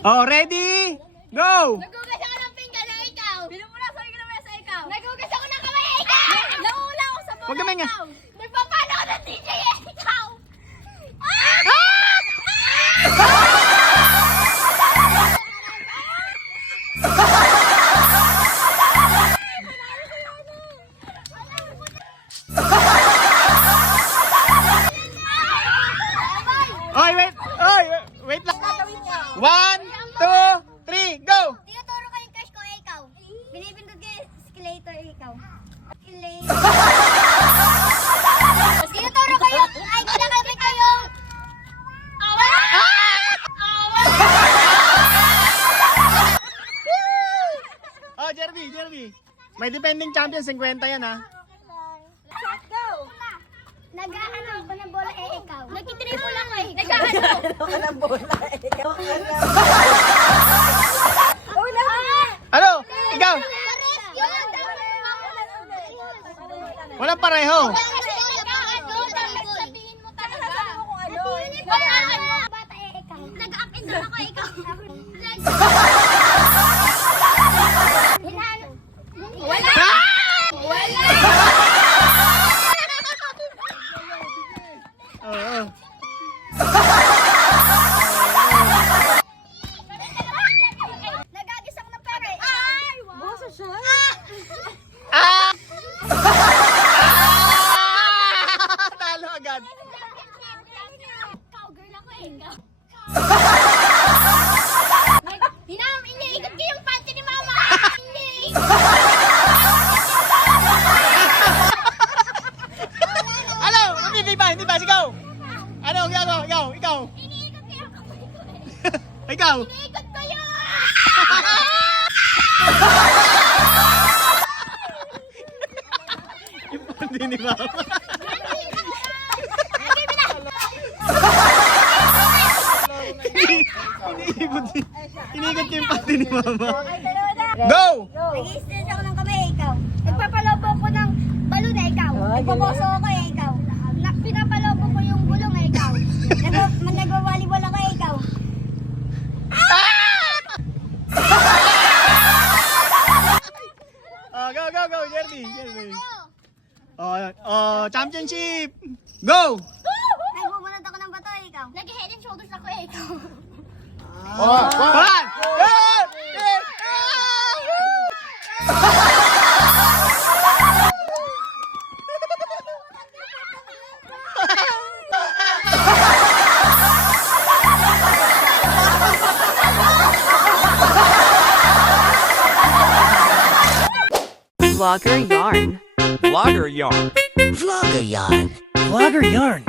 Oh, ready? Go! Nagugas ako ng pinggan na ikaw. Binumulas ko yung sa ikaw. Nagugas ako ng kamay ikaw. Naula ako sa Huwag naman nga. Nagpapalo ako ng DJ ikaw. Oy, wait! Oy, wait lang! 1, 2, 3, go! Tinuturo ko yung crush ko ikaw. Binibindod ko yung escalator ikaw. Tinuturo ko yung kinakamit ko yung Oh, Jerby. May defending champion, 50 yan ha. Nag-aano ako ng bola ikaw. Nagtitripo lang Nag-aano Ano ka ng bola? Ikaw Ano? Ikaw? Walang pareho. Sabihin mo talaga. Bata ikaw. Nag-up and down ako ikaw. Wala! Oo. Nagagisak ng pera Ay! Bosa siya? Ah! Talo agad. Cowgirl ako ikaw. Iniikot ko yung panty ni mama. Ano? Hindi ba? Sigaw. Ano? Ikaw. Iniikot ko yung kamay ko Ikaw. Iniikot ko yun! Hindi ni Mama. Iniikot ko yung pati ni Mama. Go! Nag-i-stress ako ng kamay ikaw. Nagpapalobo ko ng balon ikaw. Nagpaposo ako ikaw. Pinapalobo ko yung gulong ikaw. Nagwa-volleyball ako ikaw. Go, Jerry. Championship. Go! Nagbumunod ako ng bato ikaw. Nag-head and shoulders ako ikaw. One, Vlogger Yarn. Vlogger yarn. Vlogger Yarn.